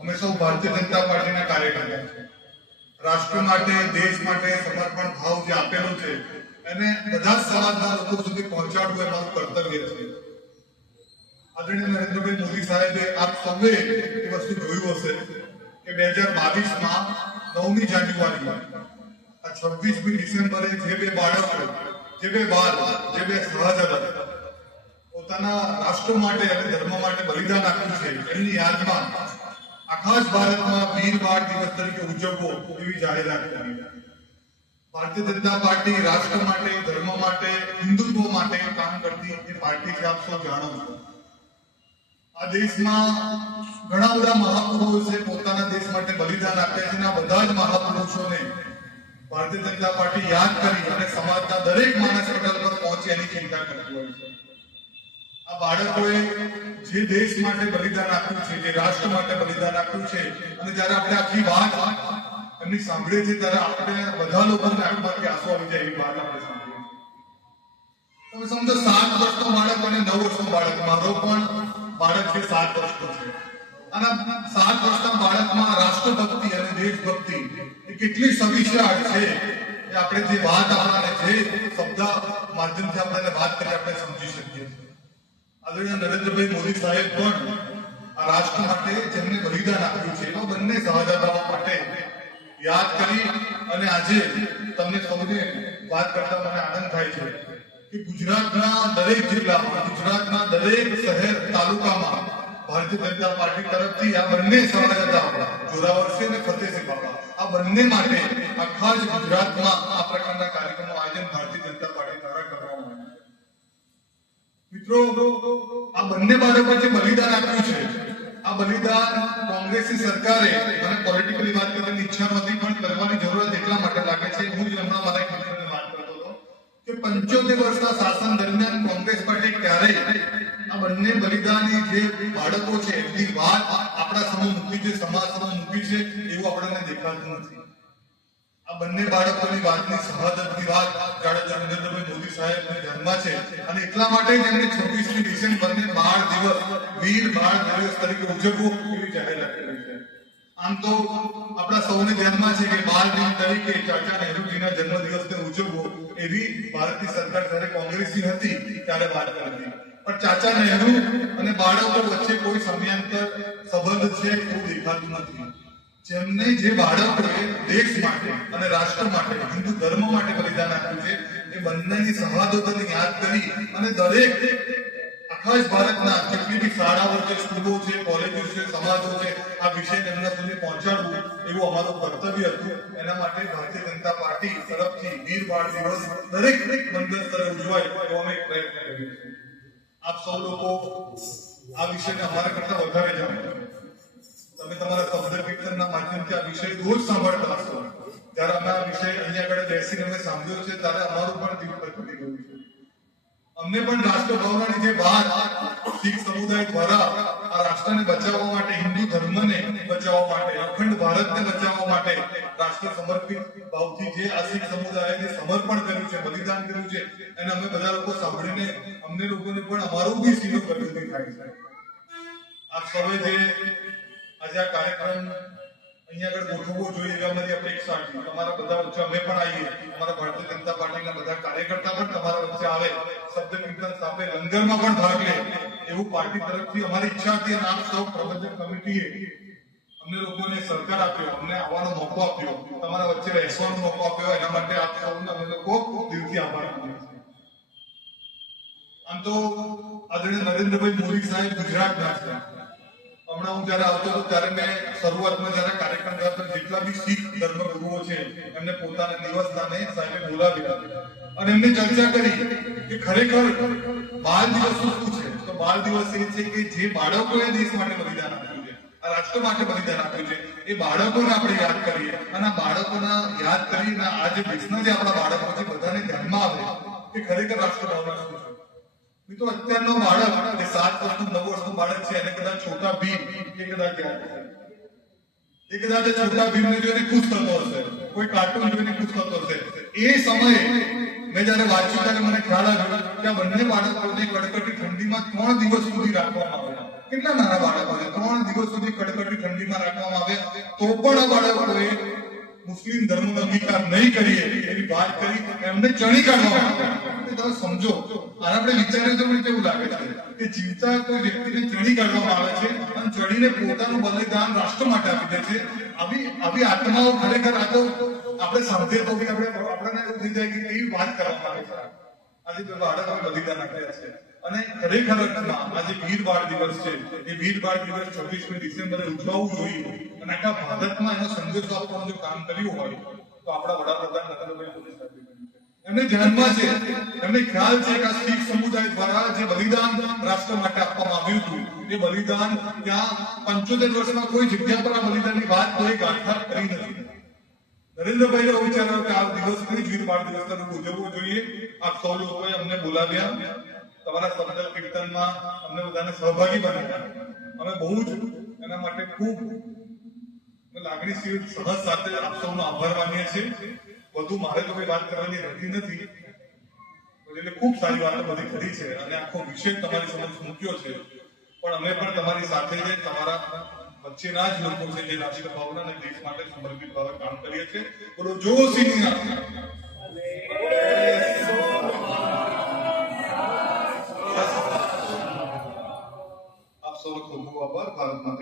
અમે સૌ ભારતીય જનતા પાર્ટીના કાર્યકર્તા છે. રાષ્ટ્ર માટે, દેશ માટે સમર્પણ ભાવ જે આપેલો છે એને બધા જ સમાજના લોકો સુધી પહોંચાડવું એ મારું કર્તવ્ય છે. આદરણીય નરેન્દ્રભાઈ મોદી સાહેબે આપ સૌએ એ વસ્તુ જોયું હશે કે 2022માં 9મી જાન્યુઆરી આ 26મી ડિસેમ્બરે જે બે બાળકો, જે બે બાળ, જે બે સહજાદા પોતાના રાષ્ટ્ર માટે અને ધર્મ માટે બલિદાન આપ્યું છે એની યાદમાં આખા જ ભારતમાં વીર બાળ દિવસ તરીકે ઉજવવો એવી જાહેરાત કરી. ભારતીય જનતા પાર્ટી રાષ્ટ્ર માટે, ધર્મ માટે, હિન્દુત્વ માટે કામ કરતી એ પાર્ટી છે. આપ સૌ જાણો છો આ દેશમાં ઘણા બધા મહાપુરુષો પોતાના દેશ માટે બલિદાન આપ્યા છે. આ બધા જ મહાપુરુષોને ભારતીય જનતા પાર્ટી યાદ કરી અને સમાજના દરેક માણસ પટલ પર પહોંચે એની ચિંતા કરતી હોય છે. આ બાળકોએ જે દેશ માટે બલિદાન આપ્યું છે, જે રાષ્ટ્ર માટે બલિદાન આપ્યું છે અને જ્યારે આપણે આખી વાત એમની સાંભળીએ છીએ ત્યારે આપણે બધા લોકોને આંખમાંથી આંસુ આવી જાય એવી વાત આપણે સાંભળીએ છીએ. તમે સમજો 7 વર્ષનો બાળક અને 9 વર્ષનો બાળક, મારો પણ બાળક છે 7 વર્ષનો છે અને 7 વર્ષના બાળકમાં રાષ્ટ્રભક્તિ અને દેશભક્તિ એ કેટલી સવિશાળ છે એ આપણે જે વાત આપણાને જે શબ્દ માધ્યમથી આપણે વાત કરી આપણે સમજી શકીએ છીએ. આદરણીય નરેન્દ્રભાઈ મોદી સાહેબ પણ આ રાષ્ટ્ર માટે જેમને બલિદાન આપ્યું છે એવા બંને સહજાદાઓ માટે યાદ કરી અને આજે તમને સૌને વાત કરતા મને આનંદ થાય છે કે ગુજરાતના દરેક જિલ્લામાં, ગુજરાતના દરેક શહેર તાલુકામાં ભારતીય જનતા પાર્ટી તરફથી આ બંને સહજાદાઓ જોરાવરસિંહ અને ફતેહસિંહ બાબા આ બંને માટે આખા જ ગુજરાતમાં આ પ્રકારના કાર્યક્રમનું આયોજન ભારતીય જનતા પાર્ટી દ્વારા કરવામાં આવ્યું. મિત્રો, આ બંને બાળકો જે બલિદાન આપ્યું છે આ બલિદાન કોંગ્રેસની સરકારે મને પોલિટિકલી વાત કરવાની ઈચ્છા નહોતી પણ કરવાની જરૂરત એટલા માટે લાગે છે. હું જ હમણાં મારા એક મિત્રને વાત કરતો હતો કે 75 વર્ષના શાસન દરમિયાન કોંગ્રેસ પાર્ટી ક્યારેય આ બંને બલિદાની જે બાળકો છે એમની વાત આપણા સામે મૂકી છે, સમાજ સામે મૂકી છે એવું આપણને દેખાતું નથી. આ બંને બાળકોની વાતની શહાદતની વાત જાડેજા નરેન્દ્રભાઈ મોદી સાહેબને ધ્યાનમાં છે અને એટલા માટે જ એમણે 26મી ડિસેમ્બરને બાળ દિવસ, વીર બાળ દિવસ તરીકે ઉજવવો એવી જાહેરાત કરી છે. આમ તો આપણા સૌને ધ્યાનમાં છે કે બાળ દિન તરીકે ચાચા નહેરુજીના જન્મદિવસને ઉજવવો એવી ભારતીય સરકાર જ્યારે કોંગ્રેસની હતી ત્યારે વાત કરી. પણ ચાચા નહેરુ અને બાળકો વચ્ચે કોઈ સમયાંતર સંબંધ છે એવું દેખાતું નથી. જેમને જે બાળકોએ દેશ માટે અને રાષ્ટ્ર માટે, હિન્દુ ધર્મ માટે બલિદાન આપ્યું છે એ બંનેની શહાદતોને યાદ કરી અને દરેક આખા જ ભારતના જેટલી બી શાળાઓ છે, સ્કૂલો છે, કોલેજો છે, સમાજો છે આ વિષયને એમના સુધી પહોંચાડવું એવું અમારું કર્તવ્ય હતું. એના માટે ભારતીય જનતા પાર્ટી તરફથી વીર બાળ દિવસ દરેક મંડળ સ્તરે ઉજવાય એવો અમે પ્રયત્ન કર્યો છે. આપ સૌ લોકો આ વિષયને અમારા કરતા વધારે જાણો છો. તમે તમારા શબ્દ કીર્તનના માધ્યમથી આ વિષય રોજ સાંભળતા હશો. જ્યારે અમે આ વિષય અહીંયા આગળ બેસીને અમે સાંભળ્યો છે ત્યારે અમારું પણ દિલ પ્રગટી ગયું છે. અમને પણ રાષ્ટ્રભાવનાની જે વાત શીખ સમુદાય દ્વારા આ રાષ્ટ્રને બચાવવા માટે, હિન્દુ ધર્મને બચાવવા માટે, અખંડ ભારતને બચાવવા માટે રાષ્ટ્ર સમર્પિત ભાવથી જે આ શીખ સમુદાયે જે સમર્પણ કર્યું છે, બલિદાન કર્યું છે એને અમે બધા લોકો સાંભળીને અમને લોકોને પણ અમારું બી સીધો કર્યું થાય છે. આપ સૌએ જે આજે આ કાર્યક્રમ અહીંયા આગળ ગોઠવવો જોઈએ એવી અમારી અપેક્ષા હતી. તમારા બધા વચ્ચે અમે પણ આવીએ, અમારા ભારતીય જનતા પાર્ટીના બધા કાર્યકર્તા પણ તમારા વચ્ચે આવે, શબ્દ કીર્તન સાથે લંગરમાં પણ ભાગ લે એવું પાર્ટી તરફથી અમારી ઈચ્છા હતી. અને આપ સૌ પ્રબંધક કમિટીએ અમને લોકોને સહકાર આપ્યો, અમને આવવાનો મોકો આપ્યો, તમારા વચ્ચે બેસવાનો મોકો આપ્યો. એના માટે આપ સૌને અમે લોકો દિલથી આભાર માનીએ છીએ. આમ તો આદરણીય નરેન્દ્રભાઈ મોદી સાહેબ ગુજરાતના છે. હમણાં હું જયારે આવતો હતો ત્યારે મેં શરૂઆતમાં જયારે કાર્યક્રમ કરતો જેટલા બી શીખ ધર્મગુરુઓ છે એમને પોતાના નિવાસસ્થાને સાહેબે બોલાવ્યા અને એમને ચર્ચા કરી કે ખરેખર બાળ દિવસ શું છે. તો બાળ દિવસ એ છે કે જે બાળકોએ દેશ માટે બલિદાન આપ્યું છે, આ રાષ્ટ્ર માટે બલિદાન આપ્યું છે એ બાળકોને આપણે યાદ કરીએ અને આ બાળકોના યાદ કરીને આ જે દેશના જે આપણા બાળકો છે બધાને ધ્યાનમાં આવે કે ખરેખર રાષ્ટ્ર ભાવના શું છે. મિત્રો, અત્યારનો બાળક જે 7 વર્ષનું 9 વર્ષનું બાળક છે એને કદાચ છોટા ભીમ એ કદાચ છોટા ભીમને જોઈને ખુશ થતો હશે, કોઈ કાર્ટૂન જોઈને ખુશ થતો હશે. એ સમયે મેં જયારે વાંચ્યું ત્યારે મને ખ્યાલ આવ્યો કે આ બંને બાળકોને કડકડતી ઠંડીમાં 3 દિવસ સુધી રાખવામાં આવ્યા. કેટલા નાના બાળકો છે, 3 દિવસ સુધી કડકડતી ઠંડીમાં કસ્ટડીમાં રાખવામાં આવે તો પણ આ બાળકોએ મુસ્લિમ ધર્મનો અંગીકાર નહીં કરીએ એની વાત કરી, એમને ચણી કાઢવામાં આવે. તમે સમજો, અને આપણે વિચારીએ તો મને કેવું લાગે છે કે જીવતા કોઈ વ્યક્તિને ચણી કાઢવામાં આવે છે અને ચડીને પોતાનું બલિદાન રાષ્ટ્ર માટે આપી દે છે. આવી આત્માઓ ખરેખર આ તો આપણે સાંભળીએ તો આપણને એવું થઈ જાય કે કેવી વાત કરવામાં આવે છે. આજે બાળકોએ બલિદાન આપ્યા છે અને ખરેખર અર્થમાં આજે વીર બાળ દિવસ છે. એ વીર બાળ દિવસ 26મી ડિસેમ્બરે ઉજવવું જોઈએ અને આખા ભારતમાં એનો સંદેશો આપવાનું જો કામ કર્યું હોય તો આપણા વડાપ્રધાન નરેન્દ્રભાઈ મોદી સાહેબે કર્યું છે. એમને ધ્યાનમાં છે, એમને ખ્યાલ છે કે આ શીખ સમુદાય દ્વારા જે બલિદાન રાષ્ટ્ર માટે આપવામાં આવ્યું હતું એ બલિદાન ત્યાં 75 વર્ષમાં કોઈ જગ્યા પર આ બલિદાનની વાત કોઈ ગાંઠા કરી નથી. નરેન્દ્રભાઈ એવો વિચાર્યો કે આ દિવસ કઈ વીર બાળ દિવસ તરીકે ઉજવવો જોઈએ. આપ સૌ લોકોએ અમને બોલાવ્યા, તમારા શબ્દ કીર્તનમાં અમને બધાને સહભાગી બનાવ્યા. અમે બહુ જ એના માટે ખૂબ લાગણીશીલ સહજ સાથે આપ સૌનો આભાર માનીએ છીએ. વધુ મારે તો કઈ વાત કરવાની રહેતી નથી, એટલે ખૂબ સારી વાતો બધી કરી છે અને આખો વિષય તમારી સમક્ષ મૂક્યો છે. પણ અમે પણ તમારી સાથે જ તમારા વચ્ચેના જ લોકો છે જે રાષ્ટ્ર ભાવના અને દેશ માટે સમર્પિત ભાવે કામ કરીએ છીએ. બોલો જોશી આપ સૌનો ખૂબ ખૂબ આભાર. ભારત માતા